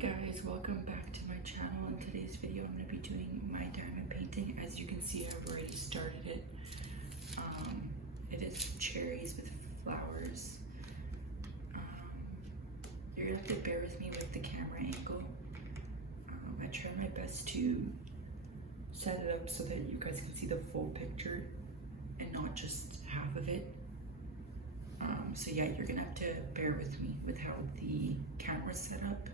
Guys, welcome back to my channel. In today's video I'm going to be doing my diamond painting. As you can see, I've already started it. It is cherries with flowers. You're going to have to bear with me with the camera angle. I try my best to set it up so that you guys can see the full picture and not just half of it. So yeah, you're gonna have to bear with me with how the camera's set up.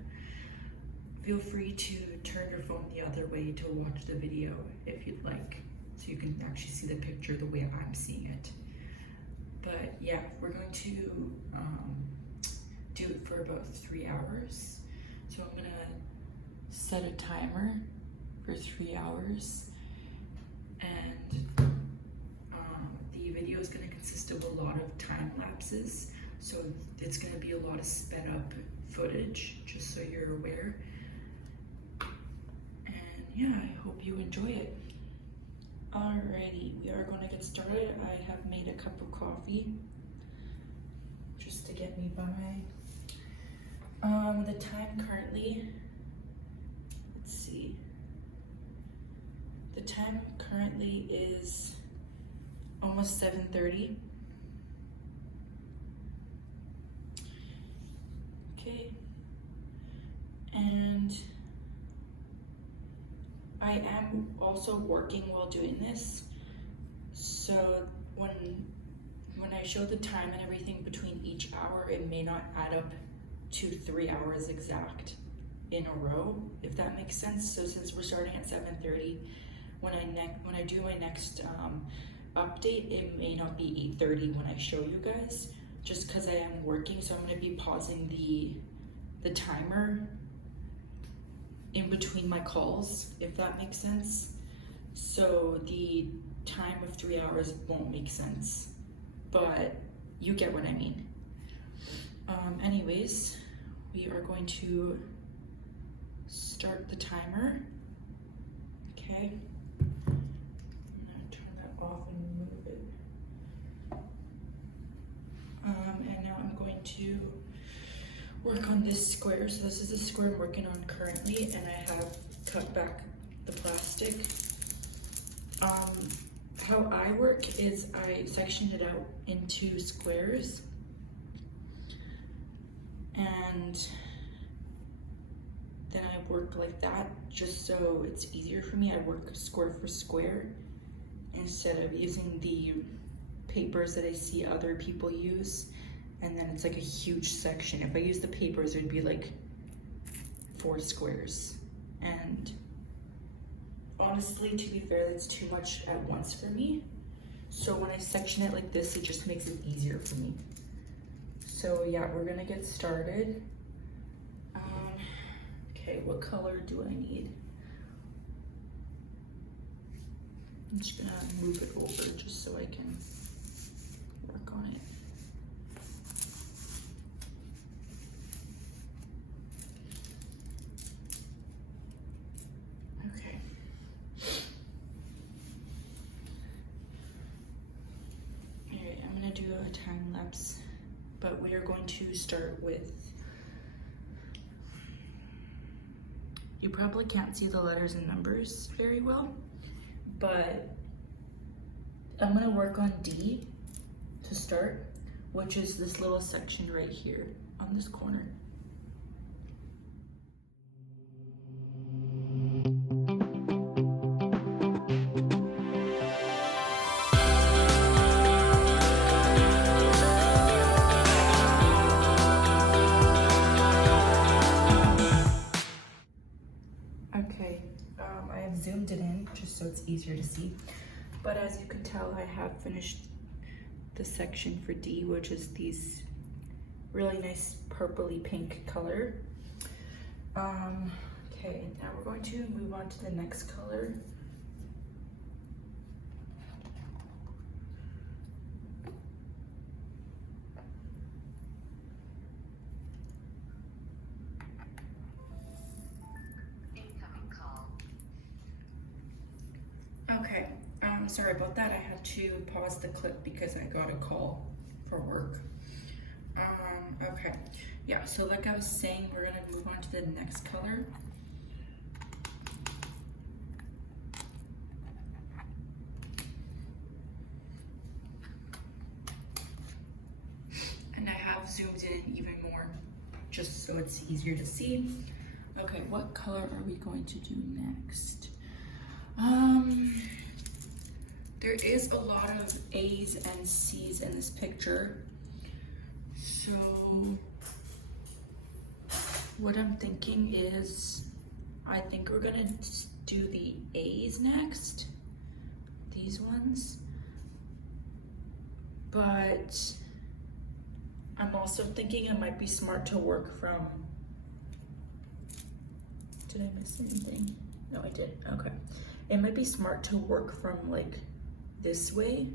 Feel free to turn your phone the other way to watch the video if you'd like, so you can actually see the picture the way I'm seeing it. But yeah, we're going to do it for about 3 hours. So I'm gonna set a timer for 3 hours, and the video is going to consist of a lot of time lapses, so it's going to be a lot of sped up footage, just so you're aware. And yeah, I hope you enjoy it. Alrighty, we are going to get started. I have made a cup of coffee just to get me by. The time currently, let's see, the time currently is almost 7:30. Okay, and I am also working while doing this, so when I show the time and everything between each hour, it may not add up to 3 hours exact in a row, if that makes sense. So since we're starting at 7:30, when I do my next update, it may not be 8:30 when I show you guys, just because I am working. So I'm going to be pausing the timer in between my calls, if that makes sense. So the time of 3 hours won't make sense, but you get what I mean. Anyways, we are going to start the timer. Okay, I'm gonna turn that off and move it. And now I'm going to work on this square. So this is the square I'm working on currently, and I have cut back the plastic. How I work is I section it out into squares, and then I work like that just so it's easier for me. I work square for square instead of using the papers that I see other people use, and then it's like a huge section. If I use the papers, it'd be like 4 squares, and honestly, to be fair, that's too much at once for me. So when I section it like this, it just makes it easier for me. So yeah, we're gonna get started. Okay, what color do I need? I'm just gonna move it over just so I can work on it. Okay. Alright, I'm gonna do a time lapse, but we are going to start with, you probably can't see the letters and numbers very well, but I'm gonna work on D to start, which is this little section right here on this corner. Okay, I have zoomed it in just so it's easier to see. But as you can tell, I have finished the section for D, which is these really nice purpley pink color. Okay, now we're going to move on to the next color. Okay, sorry about that. I had to pause the clip because I got a call for work. Okay, yeah, so like I was saying, we're gonna move on to the next color. And I have zoomed in even more just so it's easier to see. Okay, what color are we going to do next? There is a lot of A's and C's in this picture. So what I'm thinking is, I think we're gonna do the A's next, these ones. But I'm also thinking it might be smart to work from, did I miss anything? No, I did, okay. It might be smart to work from like this way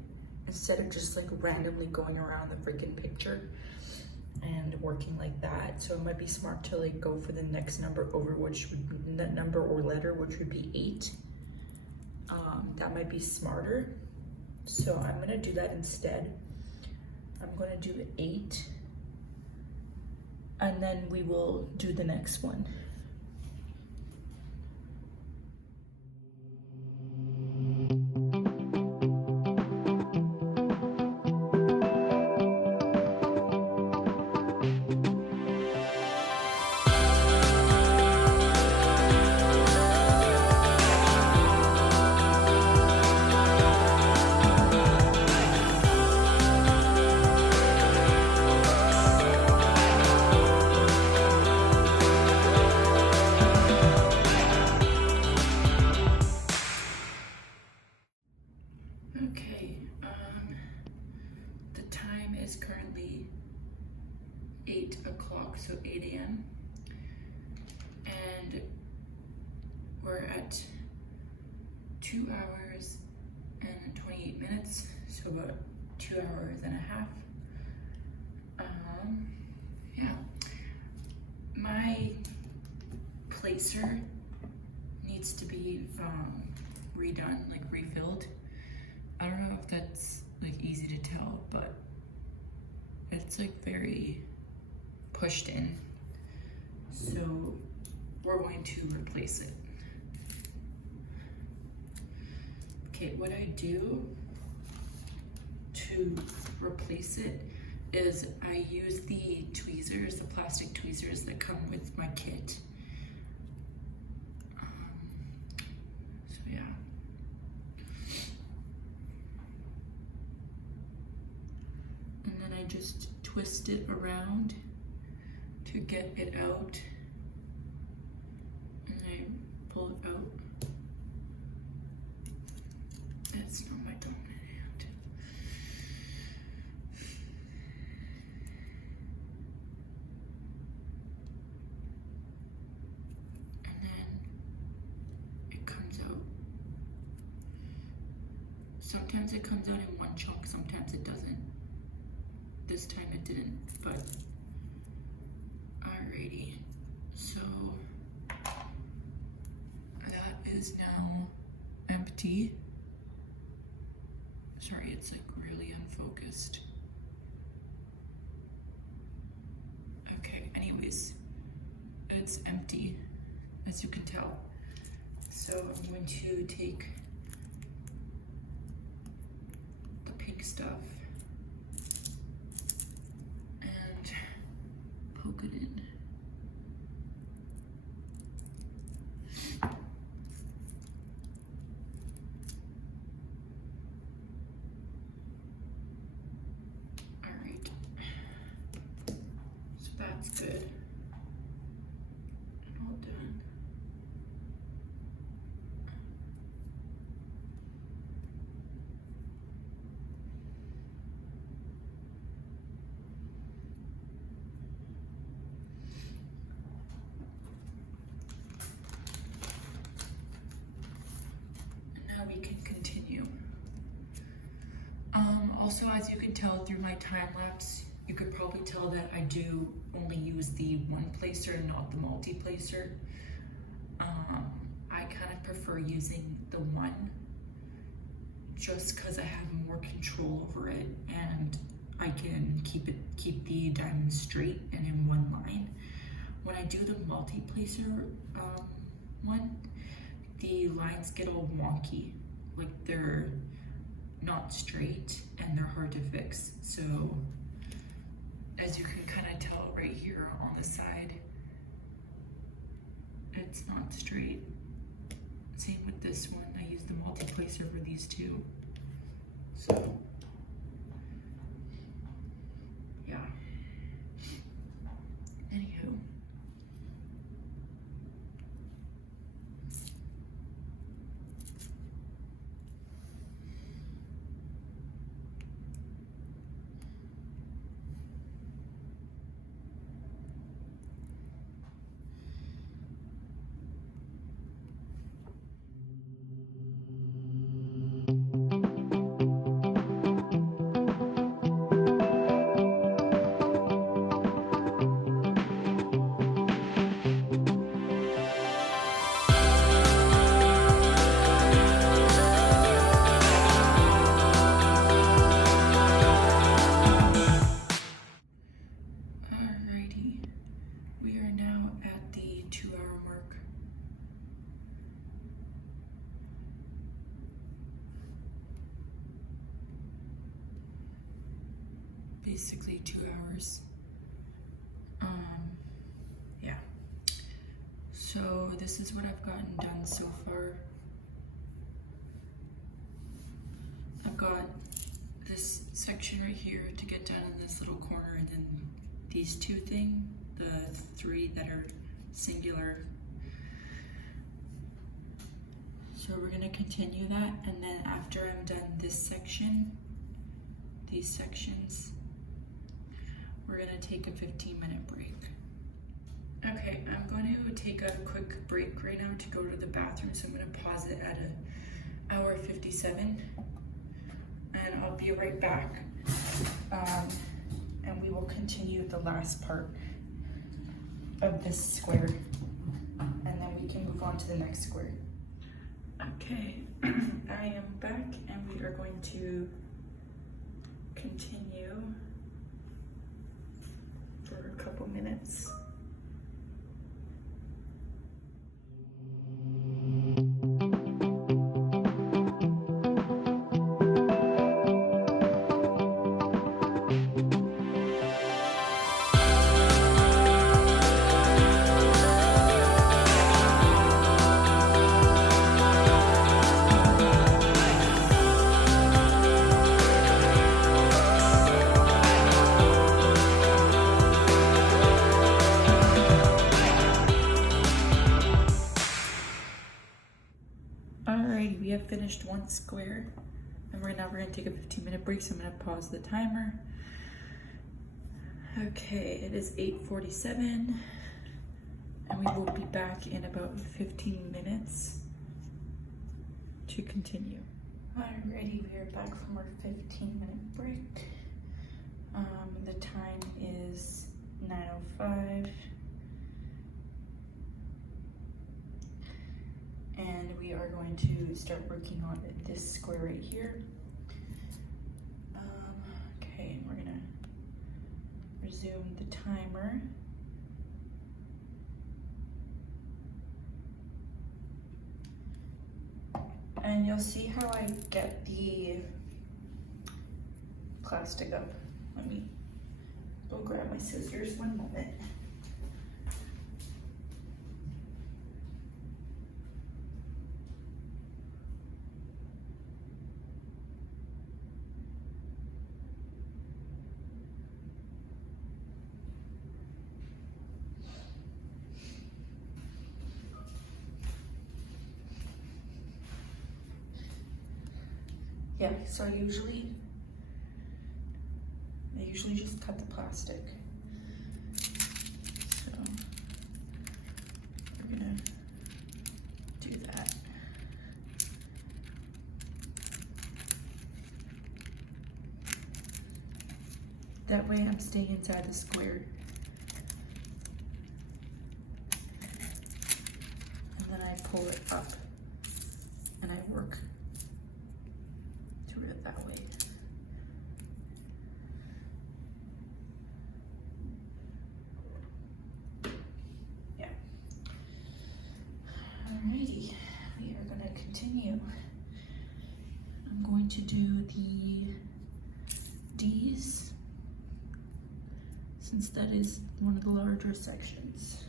instead of just like randomly going around the freaking picture and working like that. So it might be smart to like go for the next number over, which would be number or letter, which would be 8. That might be smarter. So I'm gonna do that instead. I'm gonna do 8, and then we will do the next one. Okay, the time is currently 8 o'clock, so 8 a.m. And we're at 2 hours and 28 minutes, so about 2 hours and a half. Yeah, my placer needs to be redone, like refilled. I don't know if that's like easy to tell, but it's like very pushed in. So we're going to replace it. Okay, what I do to replace it is I use the tweezers, the plastic tweezers that come with my kit. So yeah. And then I just twist it around to get it out. And I pull it out. That's not my dominant hand. And then it comes out. Sometimes it comes out in one chunk, sometimes it doesn't. This time it didn't, but alrighty. So that is now empty. Sorry, it's like really unfocused. Okay, anyways, it's empty, as you can tell. So I'm going to take the pink stuff and poke it in. Alright, so that's good. And all done. We can continue. Also, as you can tell through my time lapse, you could probably tell that I do only use the one placer and not the multi-placer. I kind of prefer using the one just because I have more control over it, and I can keep the diamond straight and in one line. When I do the multi-placer one, the lines get all wonky, like they're not straight and they're hard to fix. So as you can kind of tell right here on the side, it's not straight. Same with this one. I use the multi-placer for these two. So yeah. Anywho. Basically 2 hours. Yeah. So this is what I've gotten done so far. I've got this section right here to get done in this little corner, and then these two things, the 3 that are singular. So we're gonna continue that, and then after I'm done this section, these sections, we're gonna take a 15-minute break. Okay, I'm going to take a quick break right now to go to the bathroom, so I'm gonna pause it at 1:57, and I'll be right back. And we will continue the last part of this square, and then we can move on to the next square. Okay, I am back, and we are going to continue for a couple minutes. Alrighty, we have finished one square, and we're gonna take a 15-minute break, so I'm gonna pause the timer. Okay, it is 8:47, and we will be back in about 15 minutes to continue. Alrighty, we are back from our 15-minute break. The time is 9:05. And we are going to start working on this square right here. Okay, and we're gonna resume the timer. And you'll see how I get the plastic up. Let me go grab my scissors, one moment. Yeah, so I usually just cut the plastic. So we're gonna do that. That way I'm staying inside the square. And then I pull it up and I work through it that way. to do the D's, since that is one of the larger sections.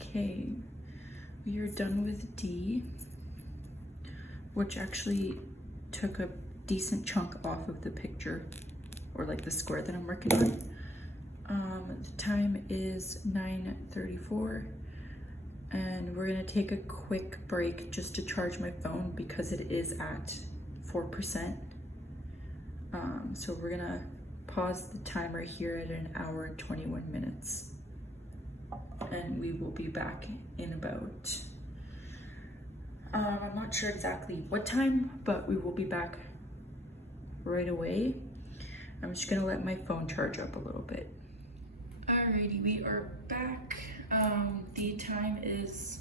Okay, we are done with D, which actually took a decent chunk off of the picture, or like the square that I'm working on. The time is 9:34, and we're gonna take a quick break just to charge my phone because it is at 4%. So we're gonna pause the timer here at 1 hour and 21 minutes. And we will be back in about, I'm not sure exactly what time, but we will be back right away. I'm just gonna let my phone charge up a little bit. Alrighty, we are back. The time is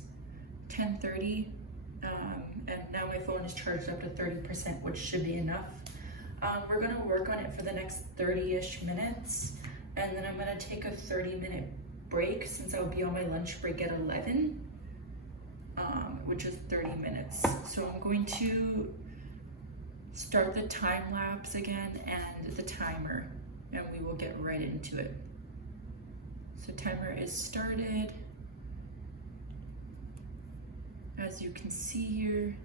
10:30, and now my phone is charged up to 30%, which should be enough. We're gonna work on it for the next 30-ish minutes, and then I'm gonna take a 30-minute break since I'll be on my lunch break at 11, which is 30 minutes. So I'm going to start the time lapse again and the timer, and we will get right into it. So timer is started. As you can see here,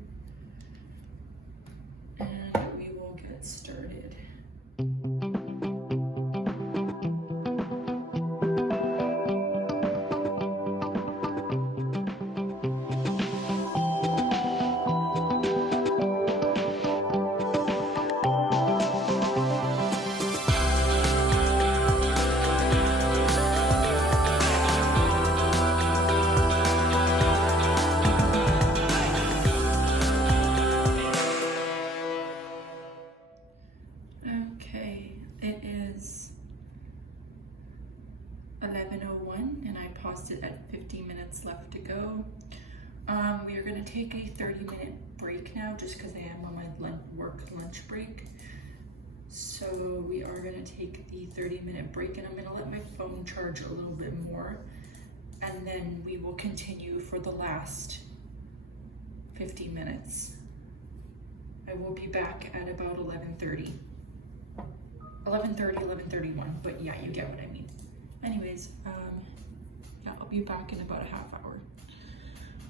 and we will get started. Okay, it is 11:01 and I paused it at 50 minutes left to go. We are going to take a 30-minute break now just because I am on my work lunch break. So we are going to take the 30-minute break, and I'm going to let my phone charge a little bit more, and then we will continue for the last 50 minutes. I will be back at about 11:30. 11:31, but yeah, you get what I mean. Anyways, yeah, I'll be back in about a half hour.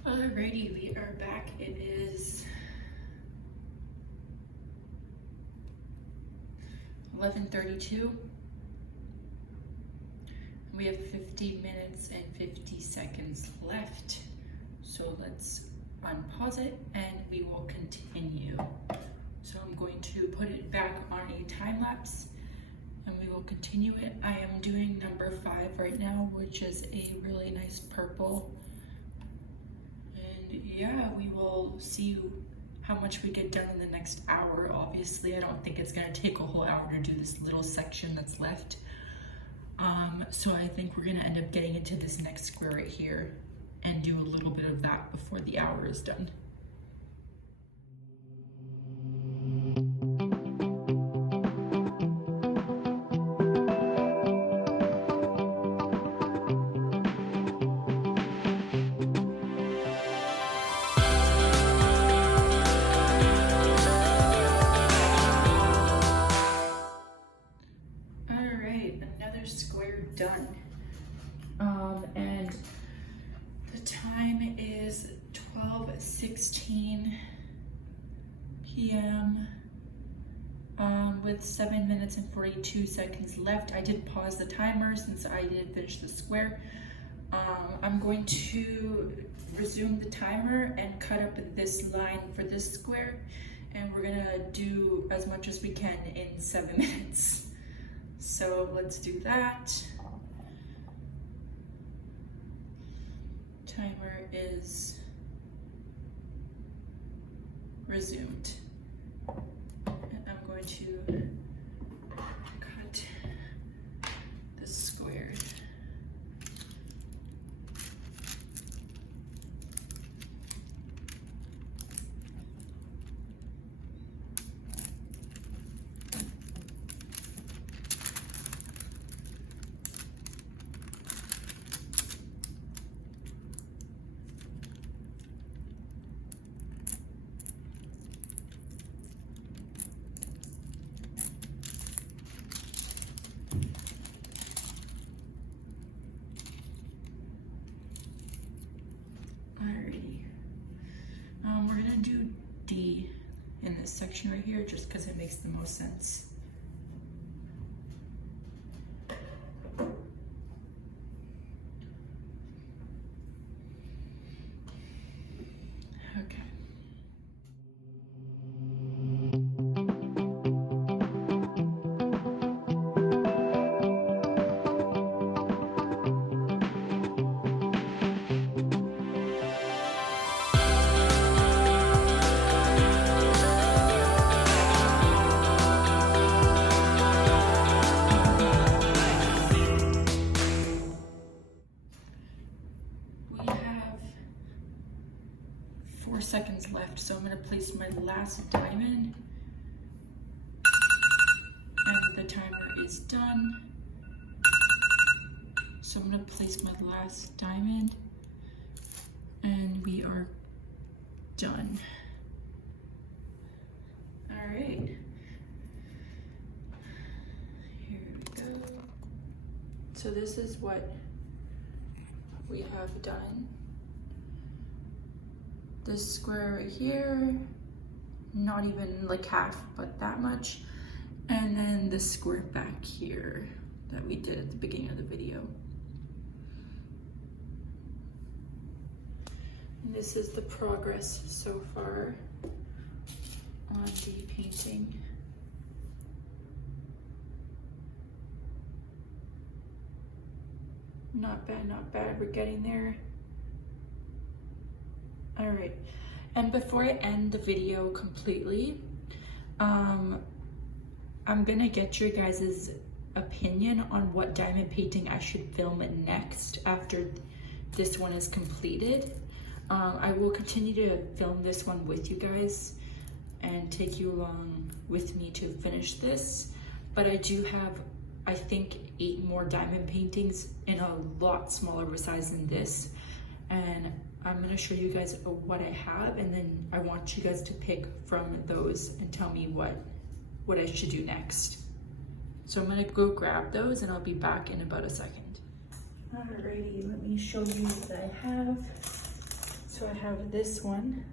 Alrighty, we are back. It is 11:32. We have 50 minutes and 50 seconds left. So let's unpause it and we will continue. So I'm going to put it back on a time lapse and we will continue it. I am doing number 5 right now, which is a really nice purple. And yeah, we will see how much we get done in the next hour. Obviously, I don't think it's gonna take a whole hour to do this little section that's left. So I think we're gonna end up getting into this next square right here and do a little bit of that before the hour is done. Square done. And the time is 12:16 p.m. With 7 minutes and 42 seconds left. I did pause the timer since I did finish the square. I'm going to resume the timer and cut up this line for this square, and we're gonna do as much as we can in 7 minutes. So let's do that. Timer is resumed. And I'm going to cut Alrighty. We're gonna do D in this section right here just because it makes the most sense. Okay. We have 4 seconds left, so I'm going to place my last diamond, and the timer is done. So I'm going to place my last diamond, and we are done. All right, here we go. So this is what we have done. This square right here, not even like half, but that much. And then the square back here that we did at the beginning of the video. And this is the progress so far on the painting. Not bad, not bad, we're getting there. All right, and before I end the video completely, I'm gonna get your guys' opinion on what diamond painting I should film next after this one is completed. I will continue to film this one with you guys and take you along with me to finish this, but I do have, I think, 8 more diamond paintings in a lot smaller size than this, and I'm gonna show you guys what I have, and then I want you guys to pick from those and tell me what I should do next. So I'm gonna go grab those and I'll be back in about a second. Alrighty, let me show you what I have. So I have this one.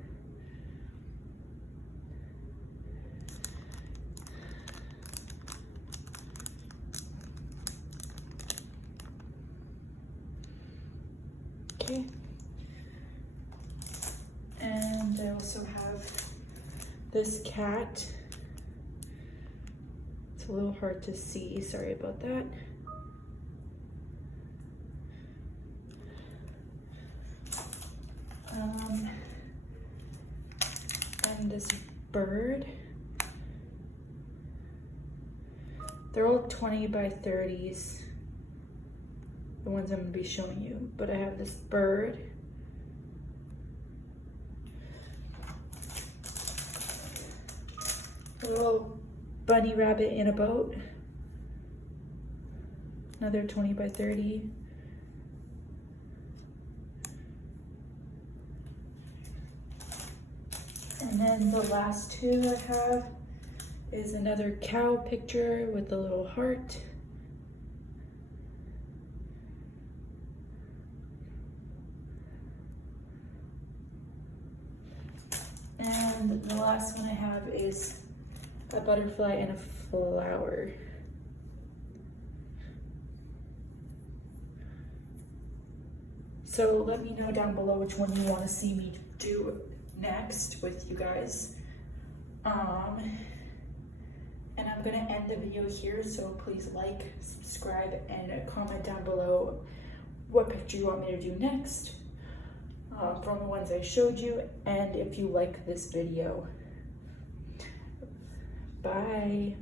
Okay. And I also have this cat. It's a little hard to see, sorry about that. And this bird. They're all 20 by 30s, the ones I'm gonna be showing you, but I have this bird. A little bunny rabbit in a boat. Another 20 by 30. And then the last 2 I have is another cow picture with a little heart. And the last one I have is a butterfly and a flower. So let me know down below which one you want to see me do next with you guys. And I'm gonna end the video here, so please like, subscribe, and comment down below what picture you want me to do next from the ones I showed you, and if you like this video. Bye.